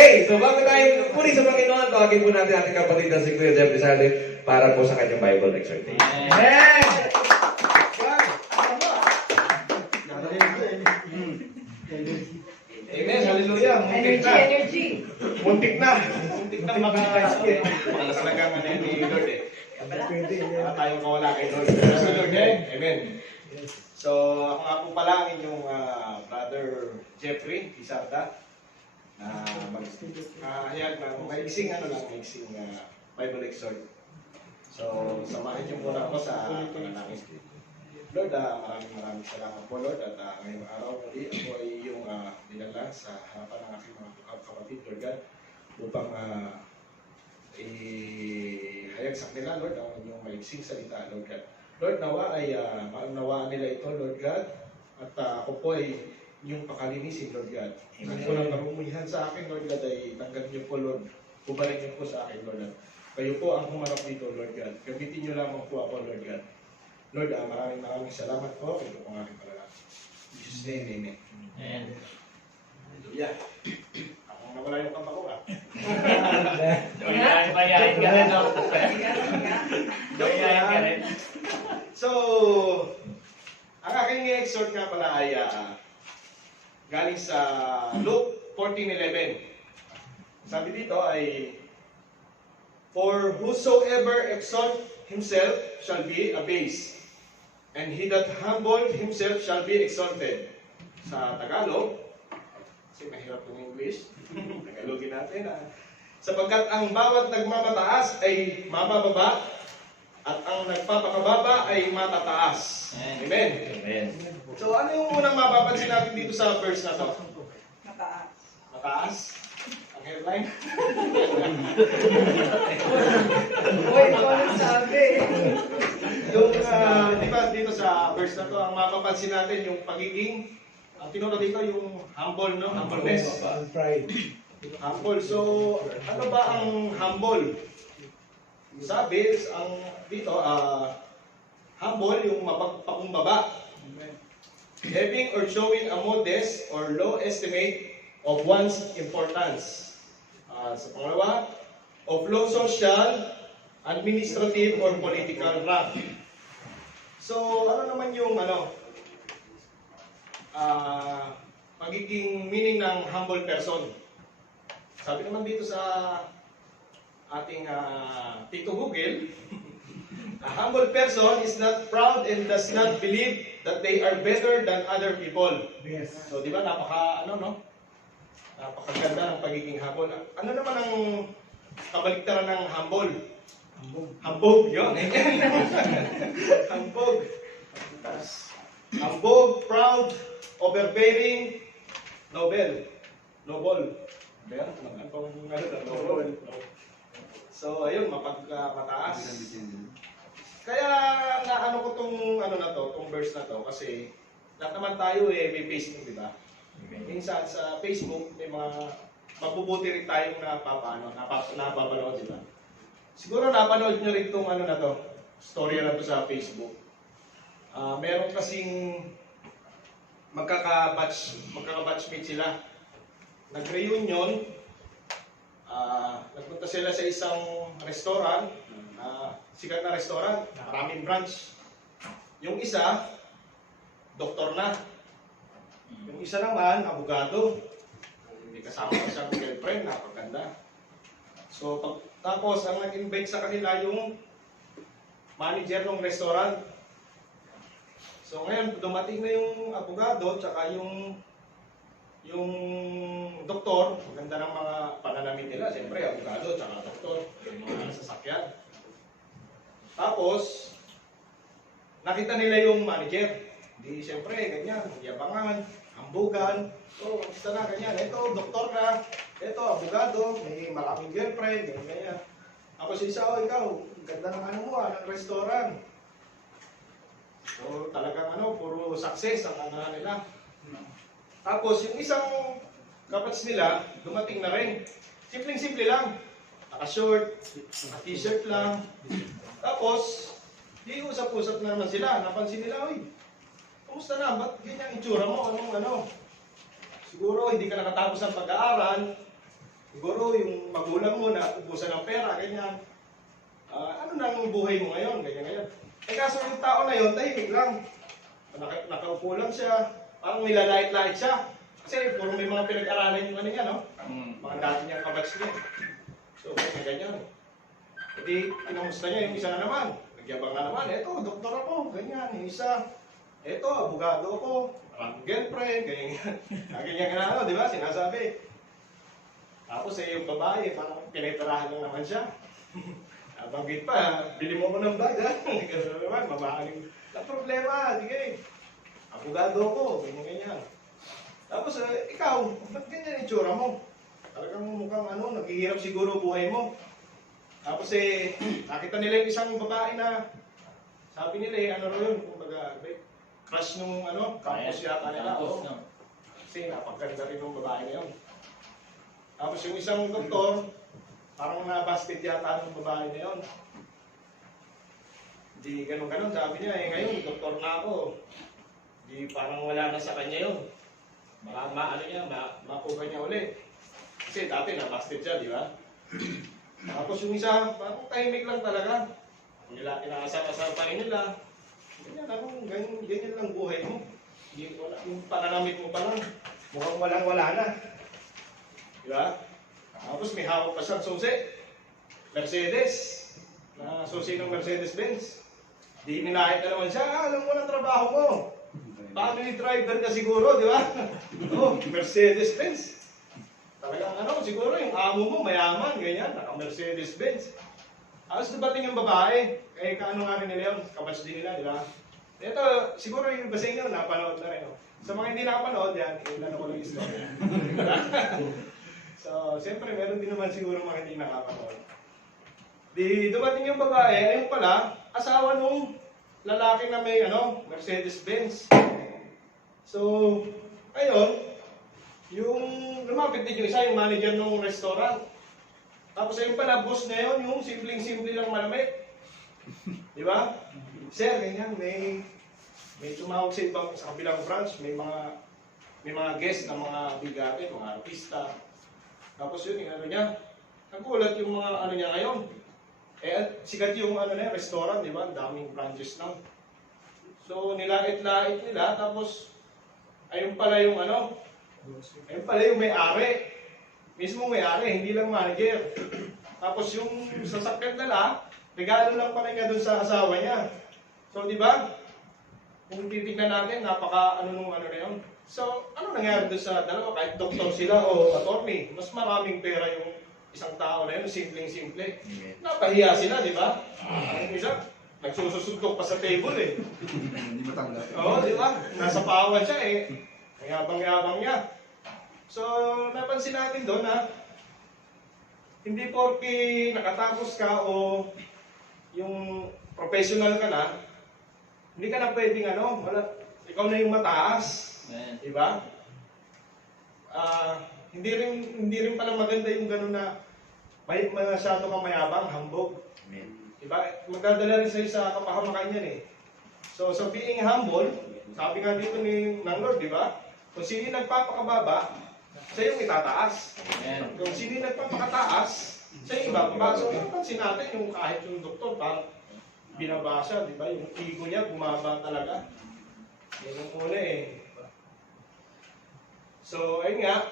Okay, so bago tayo puri sa Panginoon, tawagin po natin ating kapatid na si Kuya Jeff Rizalde para po sa kanyang Bible exhortation. Amen! Amen, hallelujah. Muntik na. Energy. Muntik na. Muntik na makakasya. Talagang ano yun ni Lord eh. Para tayong kawala kay Lord. Praise the Lord eh. Amen. So, ako nga po pala ang inyong brother Jeffrey Isarda na maghayag ng maiksing Bible exhort. So, samahan niyo muna ako sa panalangin. Lord, maraming salamat po Lord at ngayong araw muli ako ay iyong dinala sa harapan ng aking mga kapatid Lord God upang ihayag sa kanila Lord ang inyong maiksing salita Lord God. Lord, nawa ay maunawaan nila ito Lord God at ako po ay inyong pakalinisin Lord God. Ang unang karumuhan sa akin Lord God ay tanggap niyo po Lord. Bumalik niyo po sa akin Lord God. Kayo po ang humarap dito Lord God. Gamitin niyo lamang po ako Lord God. Lord, maraming salamat po. Ito po ang aking panalangin. In Jesus' name, amen. Amen. Hallelujah. Ako nawala yung kanta ko Bayahin ka rin, no? Bayahin ka rin. So, ang aking exhort nga pala ay galing sa Luke 14:11. Sabi dito ay, for whosoever exalt himself shall be abased, and he that humbled himself shall be exalted. Sa Tagalog, kasi mahirap yung English, Tagalogin natin. Sapagkat ang bawat nagmamataas ay mabababa, at ang nagpapakababa ay matataas. Amen. Amen. So ano yung unang mapapansin natin dito sa verse na to? Mataas. Mataas? Ang headline? Uy, ikaw ang sabi. Yung, di ba, dito sa verse na to, ang mapapansin natin yung pagiging, ang tinuro dito yung humble, no? Humbleness. Pride. Humble. So, ano ba ang humble? Sabi, ang dito, humble, yung mapagpakumbaba. Having or showing a modest or low estimate of one's importance. Sa pangalawa, of low social, administrative, or political rank. So, ano naman yung magiging meaning ng humble person? Sabi naman dito sa ating Tito Google, a humble person is not proud and does not believe that they are better than other people. Yes. So, di ba, napakaganda ng pagiging humble. Ano naman ang kabaliktaran ng humble? Hambog, yun. Hambog. Hambog, proud, overbearing, noble. Noble. Noble. So, ayun, mataas. Kaya naano ko tong tong verse na to kasi lahat naman tayo may Facebook, di ba? Minsan sa Facebook may mga mabubuti rin tayong napapanood, di ba? Siguro napanood nyo rin itong na to, story na to sa Facebook. Meron kasing magkaka-batchmate sila. Nag-reunion, nagpunta sila sa isang restaurant, sikat na restaurant, maraming branch. Yung isa, doktor na. Yung isa naman, abogado. May kasama ko siyang girlfriend, napaganda. So, tapos ang nag-invite sa kanila yung manager ng restaurant. So ngayon, dumating na yung abogado, tsaka yung doktor. Maganda ng mga pananamit nila. Siyempre, abogado, tsaka doktor. Yung mga sasakyan. Tapos, nakita nila yung manager. Di siyempre, ganyan, yabangan, hambugan. So, basta na, ganyan. Ito, doktor na. Ito, abogado. May maraming girlfriend. Ganyan. Ako si isa, ikaw, ganda ng mo, ng restaurant. So, talagang puro success ang nila. Tapos, yung isang kapats nila, dumating na rin. Simpleng-simple lang. Naka-short, naka-t-shirt lang. Tapos, di usap-usap na naman sila. Napansin nila, uy, kumusta na? Ba't ganyan itsura mo? Siguro, hindi ka nakatapos ng pag-aaral. Siguro yung magulang mo na ubusan ng pera, ganyan. Ano na ang buhay mo ngayon, ganyan. Eh kaso yung tao na yun, tahimik lang. Nakaupo lang siya, parang nilalait-lait siya. Kasi puro may mga pinag-aralan yung ano niya, no? Mga dati niyang kabats niya. So, ganyan. Hindi, kinamusta niya yung isa na naman. Nagyabang na naman, eto, doktor ako, ganyan. Yung isa, eto, abogado ako, girlfriend, ganyan. Ganyan na ano, di ba? Sinasabi. Tapos yung babae, parang pinitirahan lang naman siya. Banggit pa, bili mo ko ng bag, ha? Gano'n naman, mamahaling. Ang problema, di kayo. Abogado ako, ganyan. Tapos, ikaw, ba't ganyan yung tsura mo? Talagang mukhang ano, naghihirap siguro buhay mo. Tapos nakita nila yung isang babae na, sabi nila ano ro yun, kumbaga, crush nung ano, campus yata nila. Campus, no? Kasi napaganda rin ng babae na yun. Tapos yung isang doktor, parang nabasted yata ng babae na yun. Di ganun-ganun, sabi niya, ngayon, doktor na ako. Di parang wala na sa kanya yun. Baka makuha niya uli. Kasi dati nabasted siya, di ba? Tapos yung isa, parang tahimik lang talaga. Nila, inaasal-asal pa rin nila. Ganyan lang buhay mo. Yung pananamit mo pa lang, mukhang walang-wala na. Di ba? Tapos may hawak pa siyang susi. Mercedes. Na susi ng Mercedes-Benz. Di ninahit na naman siya, alam mo ng trabaho mo. Family driver ka siguro, di ba? Mercedes-Benz. Talagang siguro yung amo mo mayaman, ganyan, naka Mercedes-Benz. Tapos dumating yung babae, kaano nga rin nila yun, kabats din nila, di ba? Ito, siguro yung iba sa inyo, napanood na rin. Sa mga hindi nakapanood, yan, ilan ko lang yung story. So, siyempre, meron din naman siguro mga hindi nakapanood. Di dumating yung babae, ayun pala, asawa nung lalaki na may Mercedes-Benz. So, ayun, yung lumapit din yung isa, yung manager ng restaurant. Tapos ayun pala, boss na yun, yung simpleng-simple lang malamig. Di ba? Sir, ganyan, may tumawag sa ibang, sa kabilang branch, may mga guest na mga bigate, mga artista. Tapos yun, yung niya, nagulat yung mga niya ngayon. Sikat yung restaurant, di ba? Ang daming branches lang. So, nilait-lait nila, tapos ayun pala yung ayun pala yung may-ari. Mismo may-ari, hindi lang manager. Tapos yung sasakyan nila, regalo lang pala niya dun sa asawa niya. So, di ba? Kung titignan natin, napaka nung na yun. So, ano nangyari dun sa dalawa? Kahit doktor sila o attorney, mas maraming pera yung isang tao na yun, simpleng-simple. Napahiya sila, di ba? Ang isa, nagsususundok pa sa table eh. Hindi matanggap. Oo, di ba? Nasa pawan siya eh. Ang yabang-yabang niya. So, napansin natin doon na hindi porke nakatapos ka o yung professional ka na, hindi ka na pwedeng ikaw na yung mataas. Di ba? Hindi rin pala maganda yung gano'n na may masyado kang mayabang, hambog. Diba? Magdadala rin sa'yo sa kapahamakan yan eh. So, sa being humble, sabi nga dito ng Lord, di ba? Kung sino yung nagpapakababa, siya yung itataas. Kung sino yung nagpapakataas, siya yung ibababa. So, napansin natin yung kahit yung doktor, parang binaba siya, di ba? Yung ego niya, bumaba talaga. Yan yung una eh. So, ayun nga,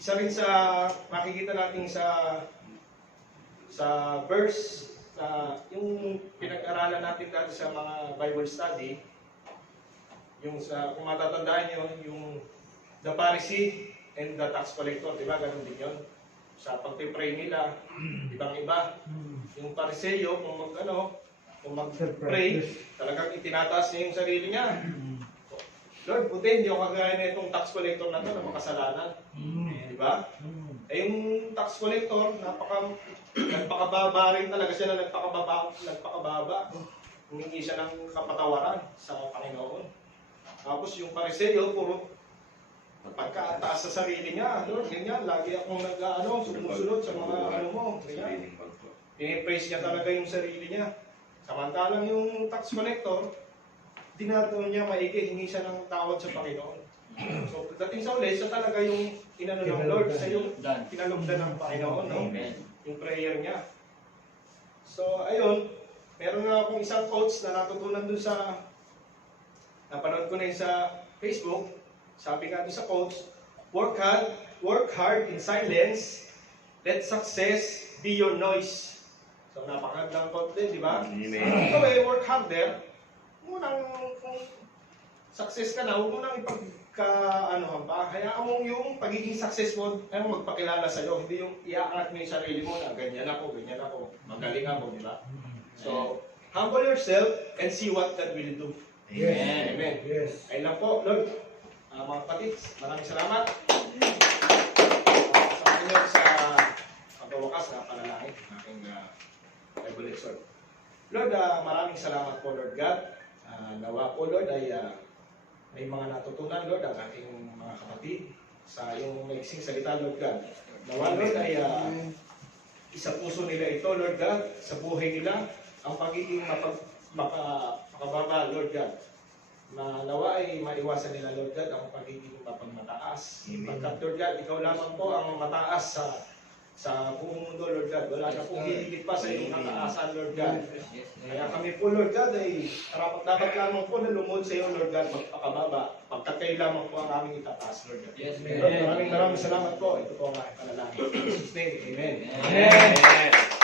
isa rin sa makikita natin sa verse na yung pinag-aralan natin dati sa mga Bible study, yung kung matatandaan nyo, yung the Pharisee and the tax collector, di ba? Ganun din yun. Sa pag-pray nila, ibang-iba. Yung Phariseo, kung mag-pray, talagang itinataas niya yung sarili niya. Lord, buti hindi ako kagaya na itong tax collector na ito na makasalanan. Di ba? Eh yung tax collector, nagpakababa rin talaga siya na nagpakababa. Humingi siya ng kapatawaran sa Panginoon. Tapos yung Pariseo, puro pagkataas sa sarili niya. Lord, ganyan, lagi akong sumusunod sa mga mo. Ganyan. Pinipraise niya talaga yung sarili niya. Samantalang yung tax collector, dinataon niya maigi, hingi siya ng tawad sa Panginoon. So, pagdating sa uli, so talaga yung inano ng Lord, sa yung Done. pinalugdan ng Panginoon, no? Amen. Yung prayer niya. So, ayun, meron nga akong isang quotes na natutunan dun sa, napanood ko na yun sa Facebook. Sabi nga dun sa quotes, work hard in silence, let success be your noise. So, napakagandang quote din, di ba? Amen. So, work hard there. Munang, kung success ka na, huwag mo nang ano ba, hayaan mo yung pagiging successful ay magpakilala sa'yo, hindi yung iaangat mo yung sarili mo na ganyan ako, magaling ako, di ba? So, humble yourself and see what God will do. Amen. Amen. Yes. Ayun lang po, Lord. Mga kapatid, maraming salamat. Sa inyo sa pagwawakas na panalangin ng aking Bible lesson. Lord, maraming salamat po, Lord God. Nawa po, Lord, ay may mga natutunan, Lord, ang aking mga kapatid sa iyong maiksing salita, Lord God. Nawa, Lord, ay isa puso nila ito, Lord God, sa buhay nila, ang pagiging makababa, Lord God. Na nawa ay maiwasan nila, Lord God, ang pagiging mapagmataas. Pagkat, Lord God, ikaw lamang po ang mataas sa buong mundo, Lord God. Wala na pong hihigit pa sa iyong kataasan, Lord God. Kaya kami po, Lord God, ay dapat lamang po na lumod sa iyo, Lord God, magpakababa. Pagkat kayo lamang po ang aming itataas, Lord God. Yes, Lord, maraming salamat po. Ito po ang aking panalangin. In Jesus' name, Amen. Amen.